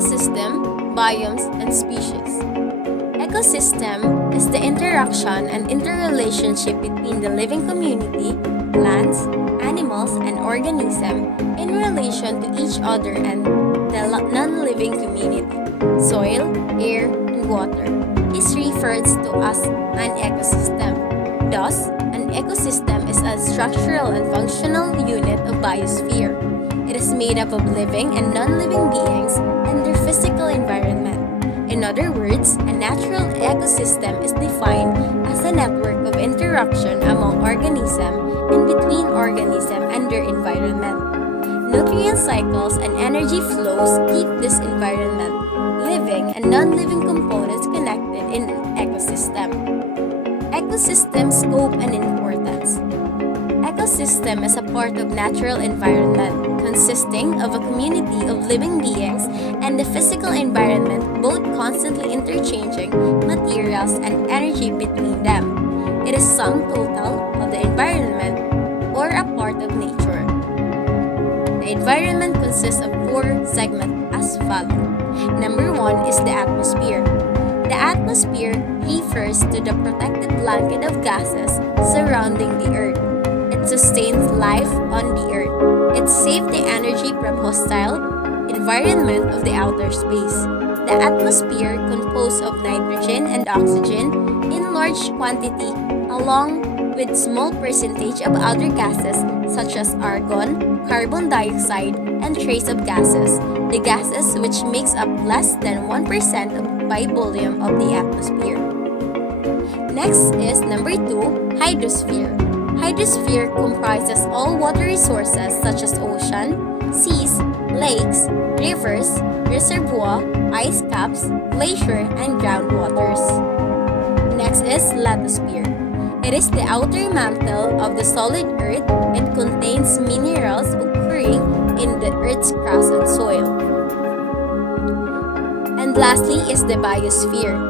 ecosystem, biomes, and species. Ecosystem is the interaction and interrelationship between the living community, plants, animals, and organisms in relation to each other and the non-living community. Soil, air, and water is referred to as an ecosystem. Thus, an ecosystem is a structural and functional unit of biosphere. It is made up of living and non-living beings and their physical environment. In other words, a natural ecosystem is defined as a network of interaction among organisms and between organisms and their environment. Nutrient cycles and energy flows keep this environment, living and non-living components connected in an ecosystem. Ecosystem scope and importance. Ecosystem is a part of natural environment consisting of a community of living beings and the physical environment both constantly interchanging materials and energy between them. It is sum total of the environment or a part of nature. The environment consists of 4 segments as follows. Number 1 is the atmosphere. The atmosphere refers to the protected blanket of gases surrounding the Earth. It sustains life on the Earth. It saves the energy from hostile environment of the outer space. The atmosphere composed of nitrogen and oxygen in large quantity along with small percentage of other gases such as argon, carbon dioxide, and trace of gases. The gases which makes up less than 1% by volume of the atmosphere. Next is number 2, hydrosphere. Hydrosphere comprises all water resources such as ocean, seas, lakes, rivers, reservoir, ice caps, glacier, and groundwaters. Next is lithosphere. It is the outer mantle of the solid earth. It contains minerals occurring in the earth's crust and soil. And lastly is the biosphere.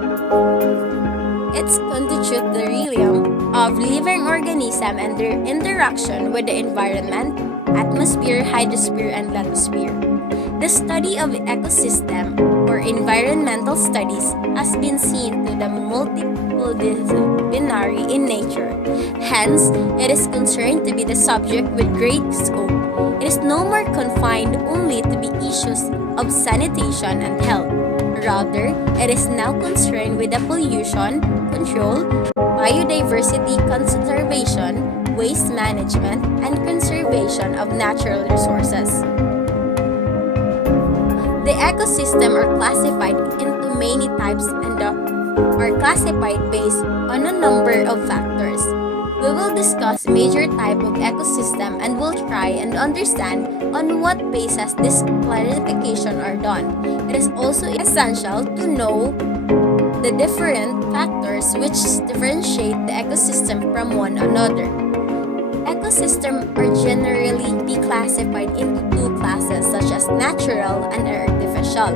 It's constitutes the realm of living organisms and their interaction with the environment, atmosphere, hydrosphere, and lithosphere. The study of ecosystem or environmental studies has been seen to the multidisciplinary in nature. Hence, it is concerned to be the subject with great scope. It is no more confined only to be issues of sanitation and health. Rather, it is now concerned with the pollution control, biodiversity conservation, waste management, and conservation of natural resources. The ecosystem are classified into many types and are classified based on a number of factors. We will discuss major type of ecosystem and will try and understand on what basis this classification are done. It is also essential to know the different factors which differentiate the ecosystem from one another. Ecosystems are generally declassified into 2 classes such as natural and artificial.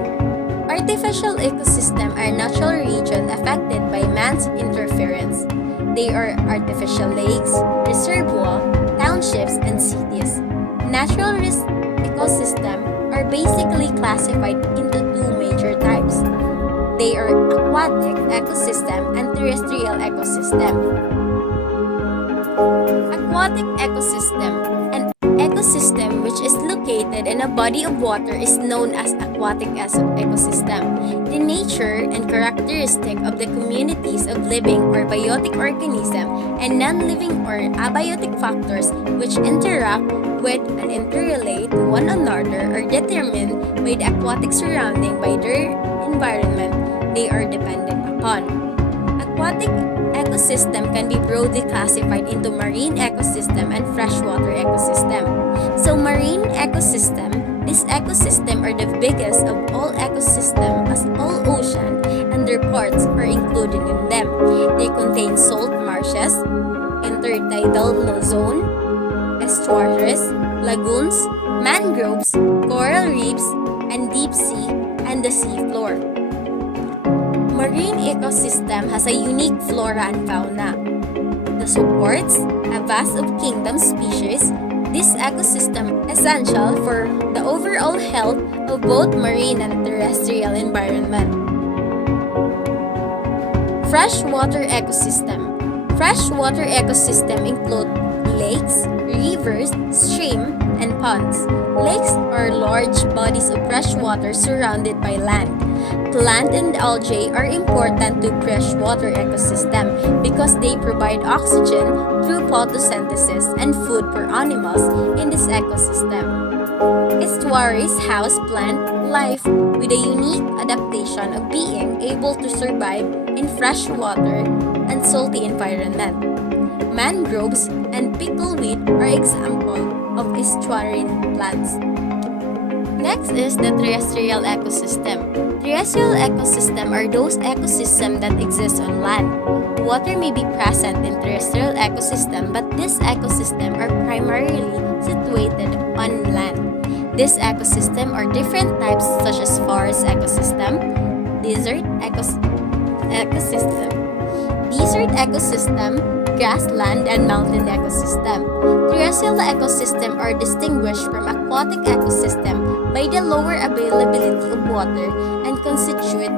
Artificial ecosystems are natural regions affected by man's interference. They are artificial lakes, reservoirs, townships, and cities. Natural ecosystems are basically classified into 2 major types. They are aquatic ecosystem and terrestrial ecosystem. Aquatic ecosystem. An ecosystem which is located in a body of water is known as aquatic ecosystem. The nature and characteristic of the communities of living or biotic organisms and non-living or abiotic factors which interact with and interrelate to one another are determined by the aquatic surrounding by their environment they are dependent upon. Aquatic ecosystem can be broadly classified into marine ecosystem and freshwater ecosystem. So marine ecosystem, these ecosystems are the biggest of all ecosystems as all ocean and their parts are included in them. They contain salt marshes, intertidal zone, estuaries, lagoons, mangroves, coral reefs, and deep sea and the sea floor. Marine ecosystem has a unique flora and fauna. The supports a vast of kingdom species. This ecosystem is essential for the overall health of both marine and terrestrial environment. Freshwater ecosystem. Freshwater ecosystem include lakes, rivers, streams, and ponds. Lakes are large bodies of fresh water surrounded by land. Plant and algae are important to freshwater ecosystem because they provide oxygen through photosynthesis and food for animals in this ecosystem. Estuaries house plant life with a unique adaptation of being able to survive in freshwater and salty environment. Mangroves and pickleweed are examples of estuarine plants. Next is the terrestrial ecosystem. Terrestrial ecosystem are those ecosystems that exist on land. Water may be present in terrestrial ecosystem, but these ecosystems are primarily situated on land. These ecosystems are different types such as forest ecosystem, desert ecosystem, grassland, and mountain ecosystem. Terrestrial ecosystem are distinguished from aquatic ecosystem by the lower availability of water and constitute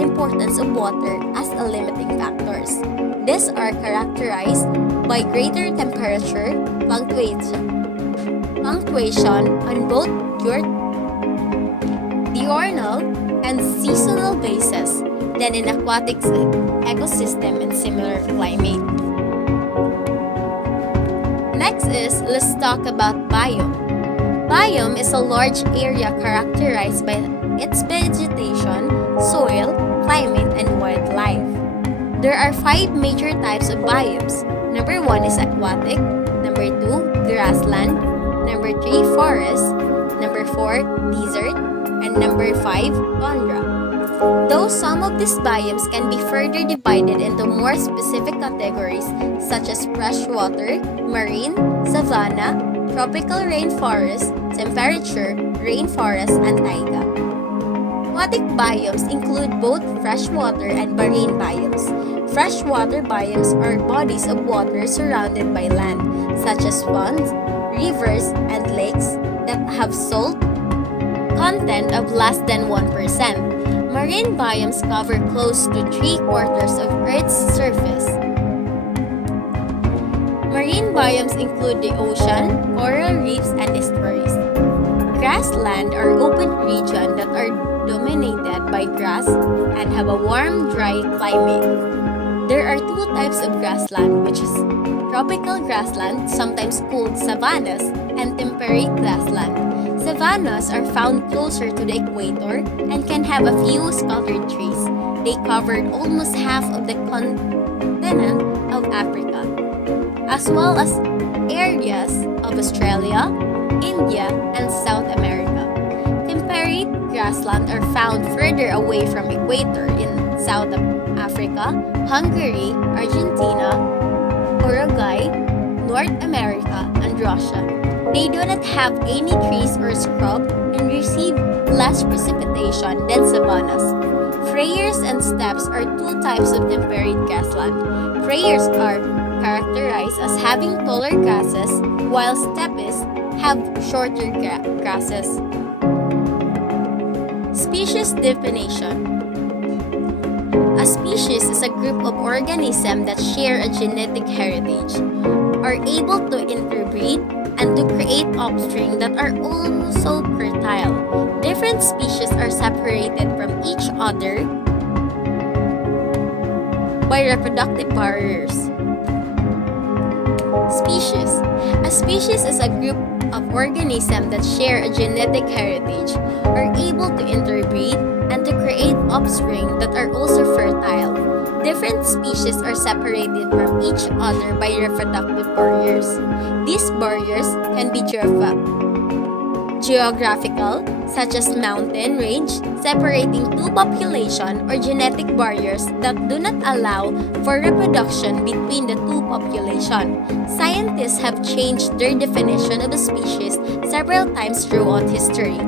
importance of water as a limiting factors. These are characterized by greater temperature fluctuation on both diurnal and seasonal basis than in aquatic ecosystem in similar climate. Next is, let's talk about biome. Biome is a large area characterized by its vegetation, soil, climate, and wildlife. There are 5 major types of biomes. Number 1 is aquatic, number 2, grassland, number 3, forest, number 4, desert, and number 5, tundra. Though some of these biomes can be further divided into more specific categories such as freshwater, marine, savanna, tropical rainforest, temperature, rainforest, and taiga. Aquatic biomes include both freshwater and marine biomes. Freshwater biomes are bodies of water surrounded by land, such as ponds, rivers, and lakes that have salt content of less than 1%. Marine biomes cover close to 3/4 of Earth's surface. Marine biomes include the ocean, coral reefs, and estuaries. Grassland are open regions that are dominated by grass and have a warm, dry climate. There are 2 types of grassland, which is tropical grassland, sometimes called savannas, and temperate grassland. Savannas are found closer to the equator and can have a few scattered trees. They covered almost half of the continent of Africa, as well as areas of Australia, India, and South America. Temperate grassland are found further away from equator in South Africa, Hungary, Argentina, Uruguay, North America, and Russia. They do not have any trees or scrub and receive less precipitation than savannas. Frayers and steppes are 2 types of temperate grassland. Frayers are characterized as having taller grasses, while steppes have shorter grasses. Species definition. A species is a group of organisms that share a genetic heritage, are able to interbreed, and to create offspring that are also fertile. Different species are separated from each other by reproductive barriers. Species. A species is a group of organisms that share a genetic heritage, are able to interbreed, and to create offspring that are also fertile. Different species are separated from each other by reproductive barriers. These barriers can be geographical, such as mountain range, separating 2 populations, or genetic barriers that do not allow for reproduction between the 2 populations. Scientists have changed their definition of a species several times throughout history.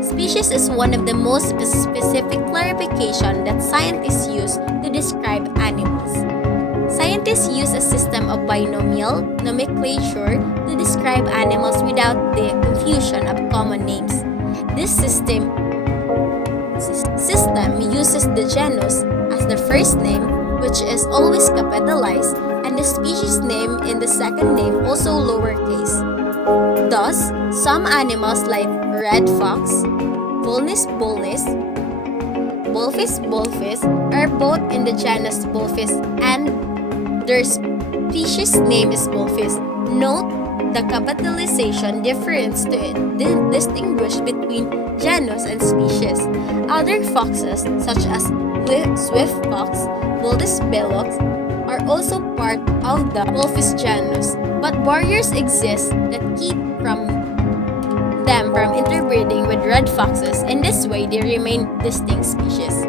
Species is one of the most specific clarification that scientists use to describe animals. Scientists use a system of binomial nomenclature to describe animals without the confusion of common names. This system uses the genus as the first name, which is always capitalized, and the species name in the second name also lowercase. Thus, some animals like red fox, Vulnis vulnis, Bullfish bullfish are both in the genus Bullfish and their species name is Bullfish. Note the capitalization difference to distinguish between genus and species. Other foxes, such as swift fox, Bullus belloc, are also part of the Bullfish genus, but barriers exist that keep them from interbreeding with red foxes. In this way, they remain distinct species.